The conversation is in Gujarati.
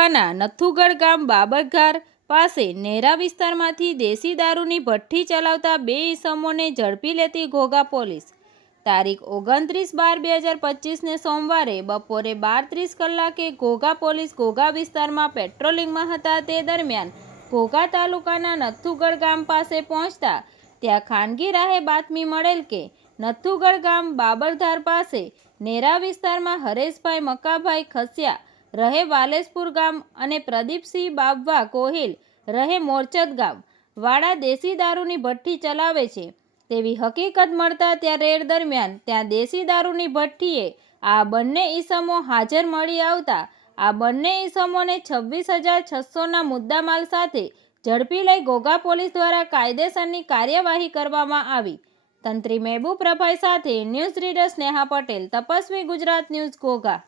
તાલુકાના નથુગઢ ગામ બાબરધાર પાસે નેરા વિસ્તારમાંથી દેશી દારૂની ભઠ્ઠી ચલાવતા 2 ઈસમોને ઝડપી લેતી ઘોઘા પોલીસ તારીખ 29/12/2025ને સોમવારે બપોરે 12:30 કલાકે ઘોઘા પોલીસ ઘોઘા વિસ્તારમાં પેટ્રોલિંગમાં હતા તે દરમિયાન ઘોઘા તાલુકાના નથુગઢ ગામ પાસે પહોંચતા ત્યાં ખાનગી રાહે બાતમી મળેલ કે નથુગઢ ગામ બાબરધાર પાસે નેરા વિસ્તારમાં હરેશભાઈ મકાભાઈ ખસ્યા રહે વાલેસપુર ગામ અને પ્રદીપસિંહ બાબવા કોહિલ રહે મોરચદ ગામ વાળા દેશી દારૂની ભઠ્ઠી ચલાવે છે તેવી હકીકત મળતા ત્યાં રેડ દરમિયાન ત્યાં દેશી દારૂની ભઠ્ઠીએ આ બંને ઈસમો હાજર મળી આવતા આ બંને ઈસમોને 26,600ના મુદ્દામાલ સાથે ઝડપી લઈ ઘોઘા પોલીસ દ્વારા કાયદેસરની કાર્યવાહી કરવામાં આવી। તંત્રી મહેબૂબ પ્રભાઈ સાથે news reader Sneha Patel, Tapasvi Gujarat news, Ghogha.